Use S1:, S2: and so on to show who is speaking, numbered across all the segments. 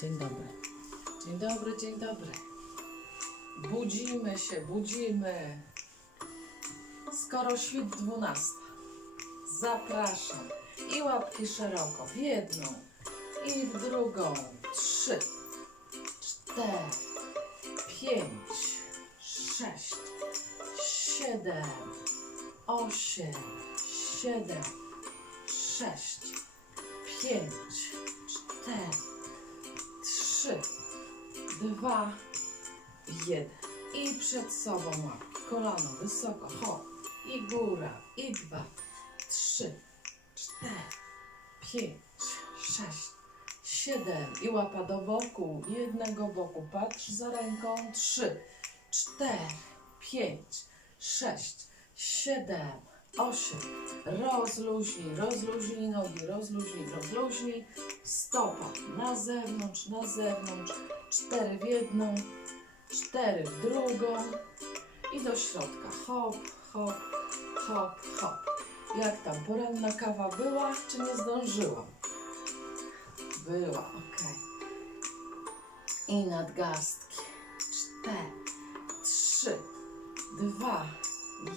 S1: Dzień dobry. Dzień dobry, dzień dobry. Budzimy się, budzimy. Skoro świt 12. Zapraszam. I łapki szeroko. W jedną i w drugą. Trzy, cztery, pięć, sześć, siedem, osiem, siedem, sześć, pięć, cztery, trzy, dwa, jeden. I przed sobą łapki, kolano wysoko, hop. I góra, i dwa, trzy, cztery, pięć, sześć, siedem. I łapa do boku, jednego boku. Patrz za ręką, trzy, cztery, pięć, sześć, siedem, osiem. Rozluźnij, rozluźnij nogi, rozluźnij, rozluźnij. Stopa na zewnątrz, na zewnątrz. Cztery w jedną, cztery w drugą. I do środka. Hop, hop, hop, hop. Jak tam poranna kawa była, czy nie zdążyłam? Była, ok. I nadgarstki. Cztery, trzy, dwa,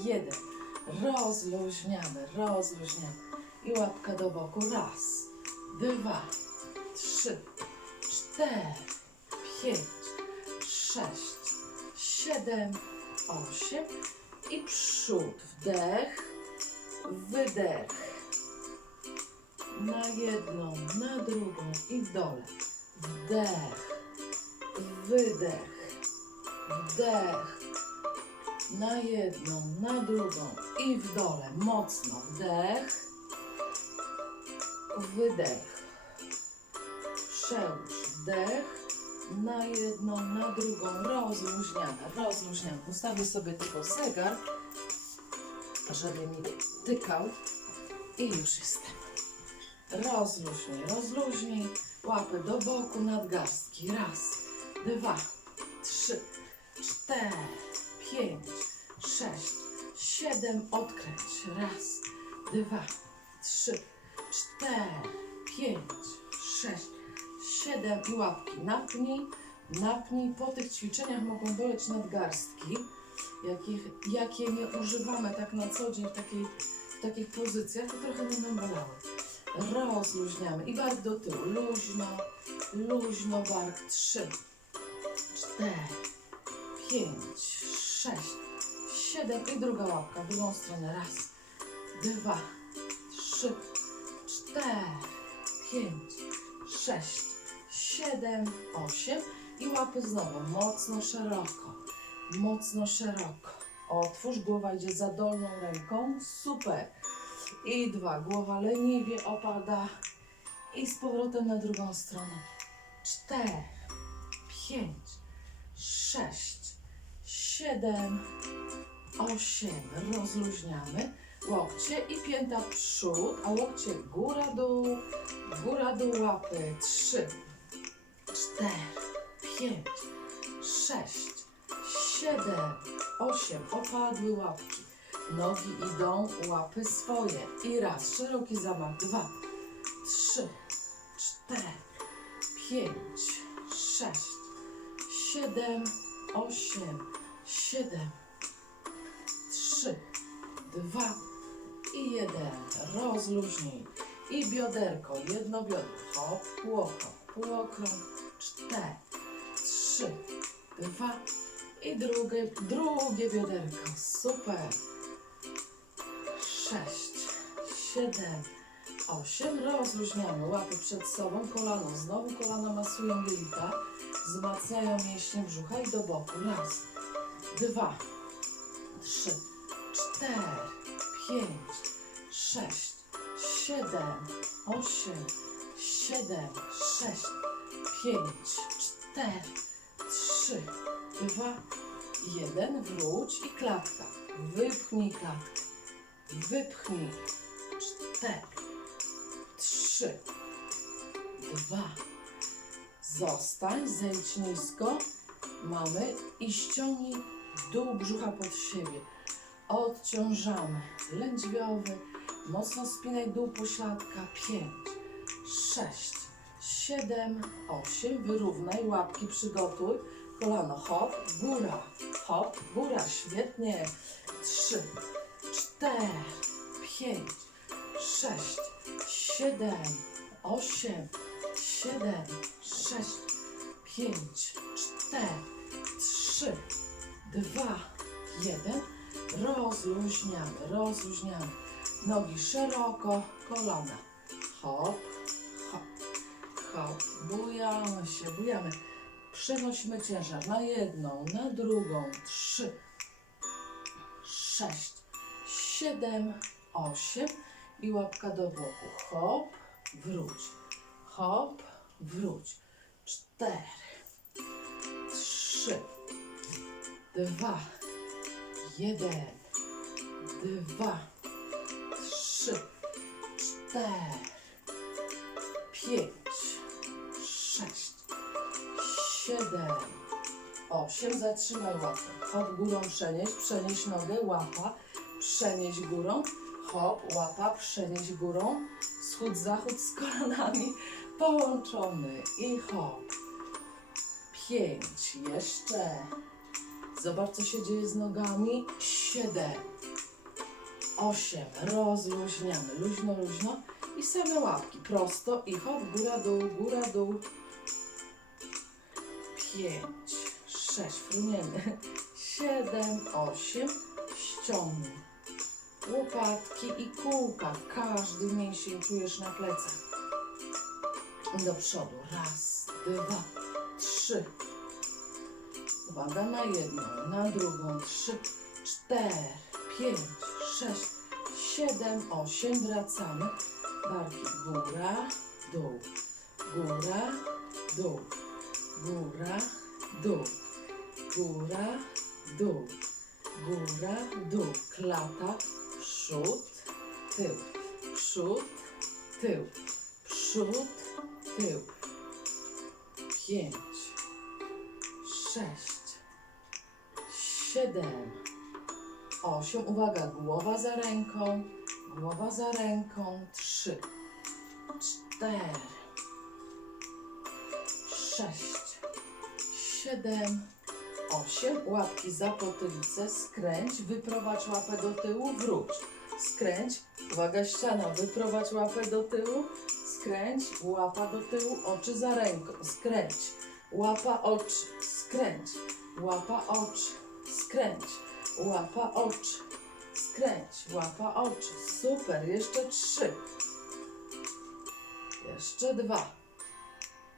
S1: jeden. Rozluźniamy, rozluźniamy. I łapka do boku. Raz, dwa, trzy, cztery, pięć, sześć, siedem, osiem. I przód. Wdech, wydech. Na jedną, na drugą i w dole. Wdech, wydech, wdech. Na jedną, na drugą i w dole. Mocno. Wdech, wydech. Przełóż. Wdech. Na jedną, na drugą. Rozluźniamy, rozluźniamy. Ustawię sobie tylko zegar, żeby mi tykał. I już jestem. Rozluźnij, rozluźnij. Łapy do boku, nadgarstki. Raz, dwa, trzy, cztery, pięć, siedem. Odkręć. Raz, dwa, trzy, cztery, pięć, sześć, siedem. I łapki napnij, napnij. Po tych ćwiczeniach mogą boleć nadgarstki, jakich, jakie nie używamy tak na co dzień w, takiej, w takich pozycjach, to trochę będą bolały. Rozluźniamy i bark do tyłu. Luźno, luźno bark. Trzy, cztery, pięć, sześć, siedem i druga łapka w drugą stronę. Raz, dwa, trzy, cztery, pięć, sześć, siedem, osiem i łapy znowu mocno szeroko, mocno szeroko. Otwórz, głowa idzie za dolną ręką. Super. I dwa, głowa leniwie opada. I z powrotem na drugą stronę. Cztery, pięć, sześć, siedem, osiem. Rozluźniamy. Łokcie i pięta przód, a łokcie góra dół, góra dół łapy. Trzy, cztery, pięć, sześć, siedem, osiem. Opadły łapki. Nogi idą, łapy swoje. I raz, szeroki zamach. Dwa, trzy, cztery, pięć, sześć, siedem, osiem, siedem, trzy, dwa i jeden. Rozluźnij. I bioderko, jedno biodro. Hop, półokrąg, półokrąg. Cztery, trzy, dwa i drugie, drugie bioderko. Super. Sześć, siedem, osiem. Rozluźniamy łapy przed sobą, kolano. Znowu kolana masują jelita, wzmacniają mięśnie brzucha i do boku. Raz, dwa, trzy, cztery, pięć, sześć, siedem, osiem, siedem, sześć, pięć, cztery, trzy, dwa, jeden. Wróć i klatka. Wypchnij klatkę. Wypchnij. Cztery, trzy, dwa. Zostań, zejdź nisko. Mamy i ściągnij dół brzucha pod siebie. Odciążamy. Lędźwiowy. Mocno spinaj dół pośladka. Pięć, sześć, siedem, osiem. Wyrównaj, łapki przygotuj. Kolano hop, góra, hop, góra. Świetnie. Trzy, cztery, pięć, sześć, siedem, osiem, siedem, sześć, pięć, cztery, trzy, dwa, jeden. Rozluźniamy, rozluźniamy. Nogi szeroko, kolana. Hop, hop, hop. Bujamy się, bujamy. Przenosimy ciężar na jedną, na drugą. Trzy, sześć, siedem, osiem. I łapka do boku. Hop, wróć. Hop, wróć. Cztery, trzy, dwa, jeden, dwa, trzy, cztery, pięć, sześć, siedem, osiem. Zatrzymaj łapę. Hop, górą przenieś, przenieś nogę, łapa, przenieś górą, hop, łapa, przenieś górą, wschód, zachód z kolanami połączony i hop. Pięć, jeszcze. Zobacz, co się dzieje z nogami. Siedem, osiem. Rozluźniamy. Luźno, luźno. I same łapki. Prosto i hop, góra, dół, góra, dół. Pięć, sześć. Fruniemy. Siedem, osiem. Ściągnij. Łopatki i kółka. Każdy mięsień czujesz na plecach. Do przodu. Raz, dwa, trzy. Uwaga na jedną, na drugą, trzy, cztery, pięć, sześć, siedem, osiem. Wracamy. Barki góra, dół, góra, dół, góra, dół, góra, dół, góra, dół. Klata, przód, tył, przód, tył, przód, tył. Pięć, sześć, siedem, osiem. Uwaga, głowa za ręką, głowa za ręką. Trzy, cztery, sześć, siedem, osiem. Łapki za potylicę, skręć, wyprowadź łapę do tyłu, wróć. Skręć, uwaga, ściana, wyprowadź łapę do tyłu, skręć, łapa do tyłu, oczy za ręką, skręć. Łapa oczy, skręć. Łapa oczy, skręć. Łapa oczy, skręć. Łapa oczy. Super, jeszcze trzy. Jeszcze dwa.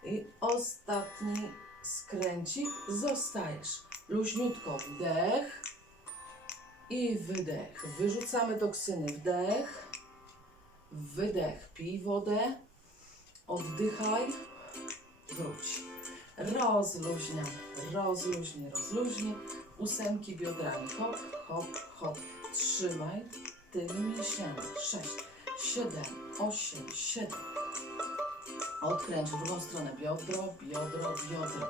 S1: I ostatni skręcik. Zostajesz. Luźniutko wdech i wydech. Wyrzucamy toksyny. Wdech, wydech. Pij wodę, oddychaj, wróć. Rozluźniam, rozluźnij, rozluźnij. Ósemki biodrami. Hop, hop, hop. Trzymaj tymi mięśniami. Sześć, siedem, osiem, siedem. Odkręć w drugą stronę. Biodro, biodro, biodro.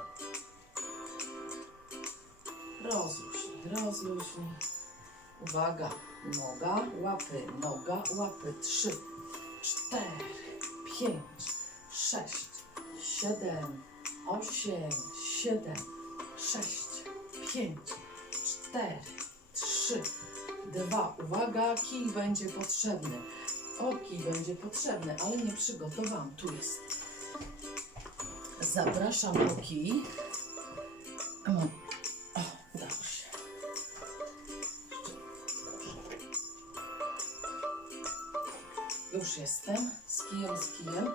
S1: Rozluźnij, rozluźnij. Uwaga. Noga, łapy, noga, łapy. Trzy, cztery, pięć, sześć, siedem, osiem, siedem, sześć, pięć, cztery, trzy, dwa. Uwaga, kij będzie potrzebny. O, kij będzie potrzebny, ale nie przygotowałam. Tu jest. Zapraszam po kij. Mm. O, udało się. Już jestem z kijem, z kijem.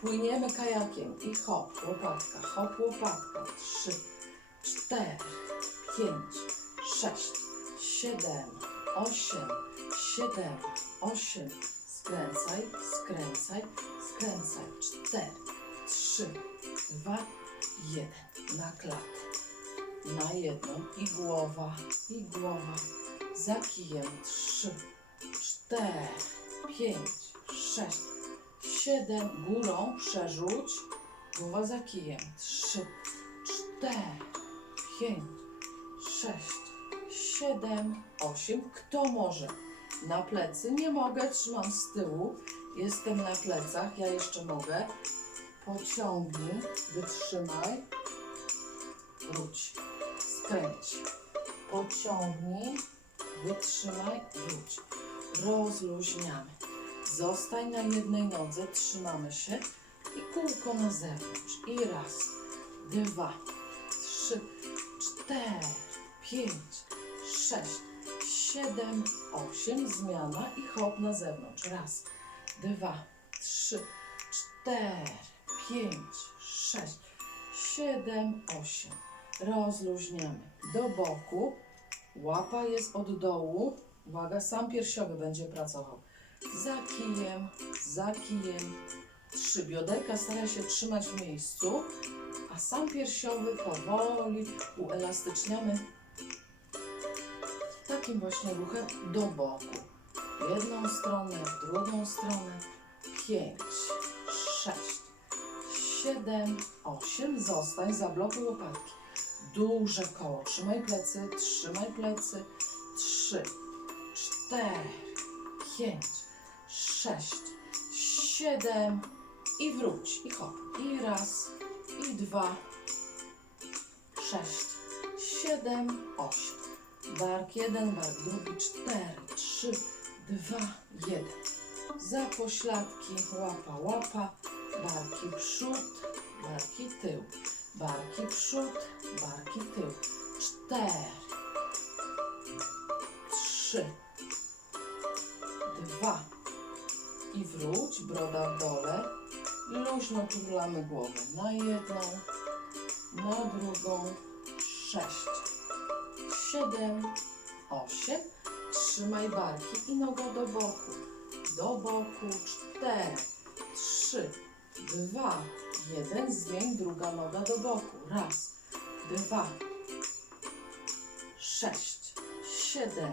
S1: Płyniemy kajakiem i hop, łopatka, hop, łopatka. Trzy, cztery, pięć, sześć, siedem, osiem, siedem, osiem. Skręcaj, skręcaj, skręcaj. Cztery, trzy, dwa, jeden. Na klatę. Na jedną i głowa, i głowa. Za kijem. Trzy, cztery, pięć, sześć, siedem. Górą przerzuć. Głowa za kijem. Trzy, cztery, pięć, sześć, siedem, osiem. Kto może? Na plecy. Nie mogę, trzymam z tyłu. Jestem na plecach. Ja jeszcze mogę. pociągnij, wytrzymaj, wróć, skręć, pociągnij, wytrzymaj, wróć, rozluźniamy. Zostań na jednej nodze, trzymamy się i kółko na zewnątrz. I raz, dwa, trzy, cztery, pięć, sześć, siedem, osiem, zmiana i hop na zewnątrz. Raz, dwa, trzy, cztery, pięć, sześć, siedem, osiem. Rozluźniamy. Do boku. Łapa jest od dołu. Uwaga, sam piersiowy będzie pracował. Za kijem, za kijem. Trzy bioderka staraj się trzymać w miejscu, a sam piersiowy powoli uelastyczniamy takim właśnie ruchem do boku. W jedną stronę, w drugą stronę. Pięć, sześć, siedem, osiem. Zostań, zablokuj łopatki. Duże koło. Trzymaj plecy, trzymaj plecy. Trzy, cztery, pięć, sześć, siedem i wróć. I hop. I raz, i dwa, sześć, siedem, osiem. Bark jeden, bark drugi, cztery, trzy, dwa, jeden. Za pośladki, łapa, łapa, barki przód, barki tył, barki przód, barki tył. Cztery, trzy, dwa i wróć, broda w dole. Luźno turlamy głowę na jedną, na drugą, sześć, siedem, osiem. Trzymaj barki i noga do boku. Do boku, cztery, trzy, dwa, jeden. Zmień druga noga do boku. Raz, dwa, sześć, siedem,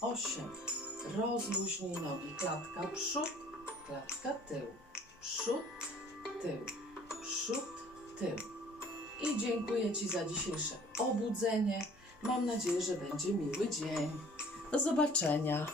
S1: osiem. Rozluźnij nogi. Klatka przód, klatka tył. Przód, tył, przód, tył. I dziękuję Ci za dzisiejsze obudzenie. Mam nadzieję, że będzie miły dzień. Do zobaczenia.